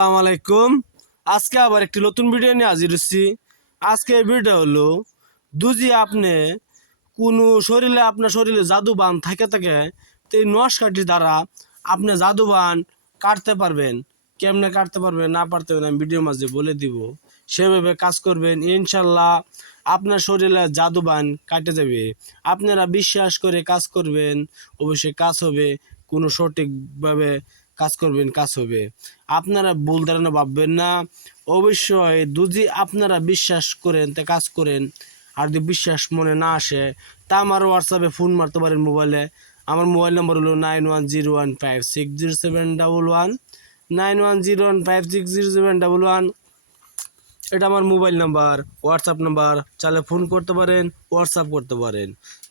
আসসালামু আলাইকুম। আজকে আবার একটি নতুন ভিডিও নিয়ে হাজির হচ্ছি। আজকে ভিডিও হলো দুজি আপনি কোনো শরীরে আপনার শরীরে জাদুবান থাকে থাকে তো এই কাঠির দ্বারা আপনি জাদুবান কাটতে পারবেন। কেমনে কাটতে পারবেন না পারতে পারবেন আমি ভিডিওর মাঝে বলে দিব। সেভাবে কাজ করবেন ইনশাল্লাহ আপনার শরীরে জাদুবান কাটে যাবে। আপনারা বিশ্বাস করে কাজ করবেন, অবশ্যই কাজ হবে। কোনো সঠিকভাবে কাজ করবেন, কাজ হবে। আপনারা ভুল ধারণা ভাববেন না। অবশ্যই যদি আপনারা বিশ্বাস করেন, তা কাজ করেন। আর যদি বিশ্বাস মনে না আসে, তা আমার হোয়াটসঅ্যাপে ফোন মারতে পারেন মোবাইলে আমার মোবাইল নম্বর হলো nine one zero one five six zero seven double one nine one zero one five six zero seven double one এটা আমার মোবাইল নাম্বার হোয়াটসঅ্যাপ নাম্বার চাইলে ফোন করতে পারেন হোয়াটসঅ্যাপ করতে পারেন।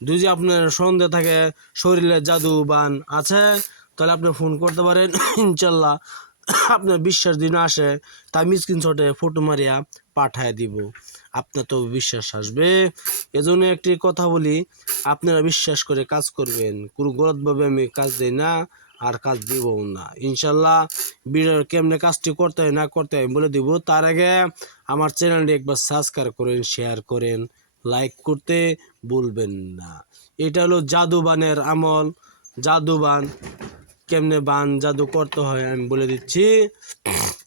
যদি আপনার সন্দেহ থাকে, শরীরে জাদু বান আছে তাহলে আপনি ফোন করতে পারেন, ইনশাল্লাহ আপনার বিশ্বাস দিন আসে তাই স্ক্রিনশটে ফটো মারিয়া পাঠায় দিব। আপনার তো বিশ্বাস আসবে। এজন্য একটি কথা বলি, আপনারা বিশ্বাস করে কাজ করবেন। কোনো গলতভাবে আমি কাজ দিই না আর কাজ দিবও না। ইনশাল্লাহ ভিডিওর কেমনে কাজটি করতে হয়, না করতে হয় বলে দিব। তার আগে আমার চ্যানেলটি একবার সাবস্ক্রাইব করেন শেয়ার করেন লাইক করতে ভুলবেন না। এটা হলো জাদুবানের আমল। জাদুবান কেমনে বান জাদু করতে হয় আমি বলে দিচ্ছি।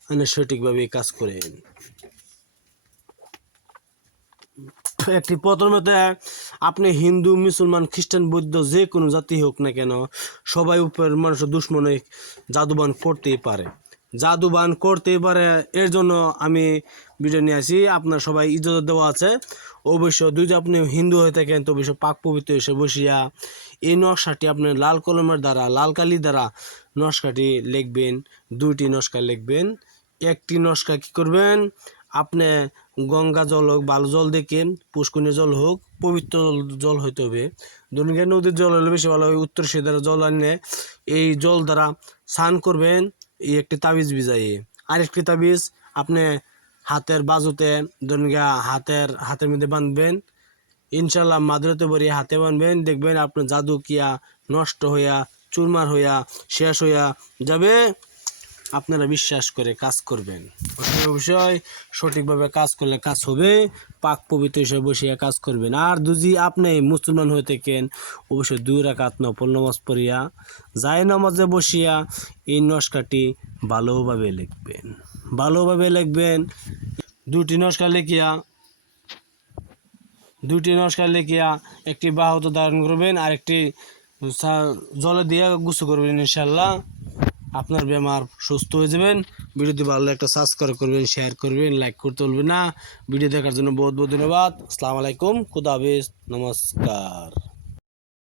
মানে সঠিকভাবে কাজ করে একটি প্রথমত, আপনি হিন্দু, মুসলমান, খ্রিস্টান, বৌদ্ধ যে কোনো জাতি হোক না কেন, সবাই উপর মানুষের দুশ্মনে জাদুবান করতেই পারে। জাদুবান করতেই পারে, এর জন্য আমি ভিডিও নিয়ে আসি। আপনার সবাই ইজ্জত দেওয়া আছে। অবশ্য দুই যে আপনি হিন্দু হয়ে থাকেন, তো অবশ্য পাক পবিত্র এসে বসিয়া এই নকশাটি আপনি লাল কলমের দ্বারা, লাল কালি দ্বারা নকশাটি লিখবেন, দুইটি নকশা লিখবেন। একটি নকশা কী করবেন? আপনি গঙ্গা জল হোক, বালু জল দেখে পুষ্করণী জল হোক, পবিত্র জল হইতে হবে। দুর্গা নদীর জল হলে বেশি ভালো হবে উত্তর সেদার জল আনলে এই জল দ্বারা স্নান করবেন এই একটি তাবিজ বিজাইয়ে আরেকটি তাবিজ আপনি হাতের বাজুতে দনগা হাতের হাতের মধ্যে বাঁধবেন। ইনশাল্লাহ মাদুরাতে বরিয়া হাতে বানবেন দেখবেন আপনার জাদু কিয়া নষ্ট হইয়া, চুরমার হইয়া, শেষ হইয়া যাবে। আপনারা বিশ্বাস করে কাজ করবেন। অবশ্যই সঠিকভাবে কাজ করলে কাজ হবে, পাক পবিত্র হিসেবে বসিয়া কাজ করবেন। আর যদি আপনি মুসলমান হয়ে থাকেন, অবশ্যই দুই রাকাত নফল পড়িয়া যায় নামাজে বসিয়া এই নস্কাটি ভালোভাবে লিখবেন। ভালোভাবে লিখবেন। দুটি নস্কা লিখিয়া, দুটি নস্কা লিখিয়া একটি বাহুত ধারণ করবেন আর একটি জলে দিয়ে গুছু করবেন ইনশাল্লাহ। আপনার বেমার সুস্থ হয়ে যাবেন। ভিডিওটি ভালো একটা সাবস্ক্রাইব করবেন শেয়ার করবেন লাইক করতে বলবেন না। ভিডিও দেখার জন্য বহুত বহুত ধন্যবাদ। আসসালামু আলাইকুম, খুদা হাফেজ, নমস্কার।